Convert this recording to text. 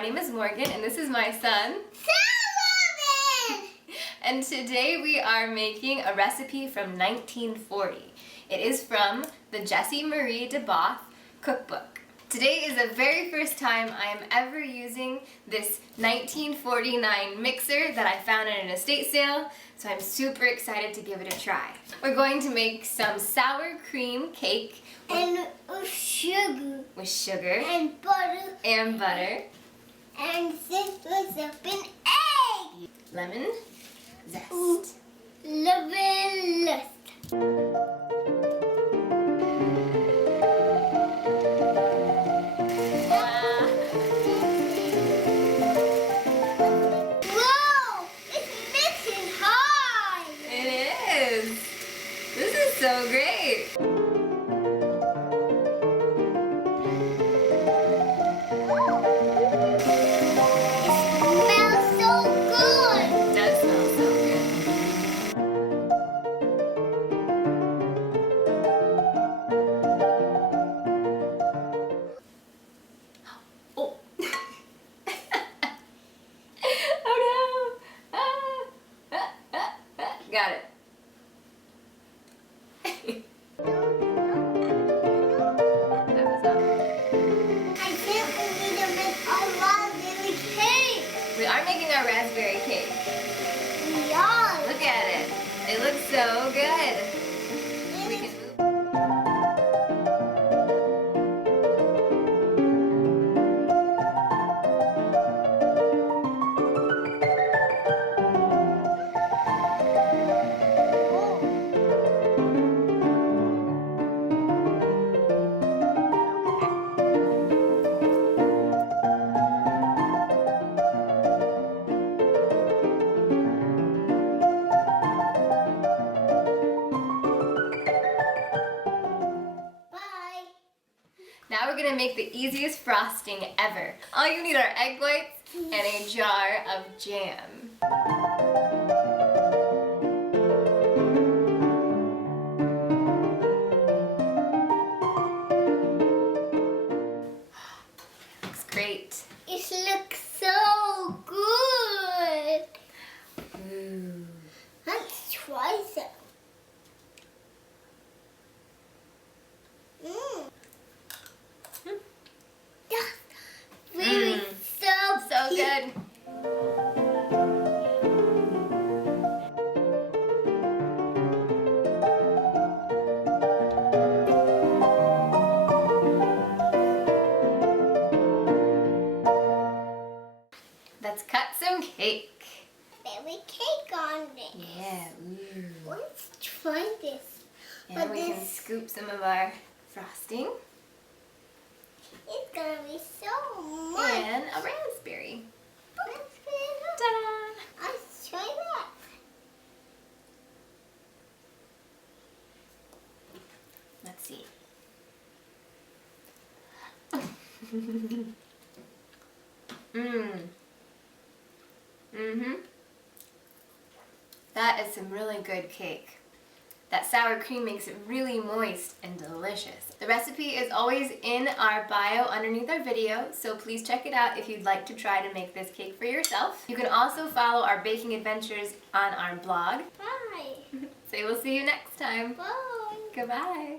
My name is Morgan and this is my son, Sullivsn! and today we are making a recipe from 1940. It is from the Jessie Marie Deboth cookbook. Today is the very first time I am ever using this 1949 mixer that I found at an estate sale, so I'm super excited to give it a try. We're going to make some sour cream cake And sugar. with sugar And butter. and butter, And this was up an egg. lemon zest. Ooh. Lemon zest. Whoa! It's mixing high. It is! This is so great! Smells so good. It does smell so good. Oh! Oh no! Got it. That was up. I think we need to make a raspberry cake. We are making our raspberry cake. We are. Look at it. It looks so good. We can move. Bye. Now we're gonna make the easiest frosting ever. All you need are egg whites and a jar of jam. Looks great. It looks so good. Ooh. Let's try some. That's really So cute. good. Let's cut some cake. Baby cake on this. Yeah, ooh. Let's try this. And But we can this- scoop some of our frosting It's gonna be so much. and a raspberry. Let's get it up. Ta-da! Let's try that. Let's see. That is some really good cake. That sour cream makes it really moist and delicious. The recipe is always in our bio underneath our video, so please check it out if you'd like to try to make this cake for yourself. You can also follow our baking adventures on our blog. Bye. So we'll see you next time. Bye. Goodbye.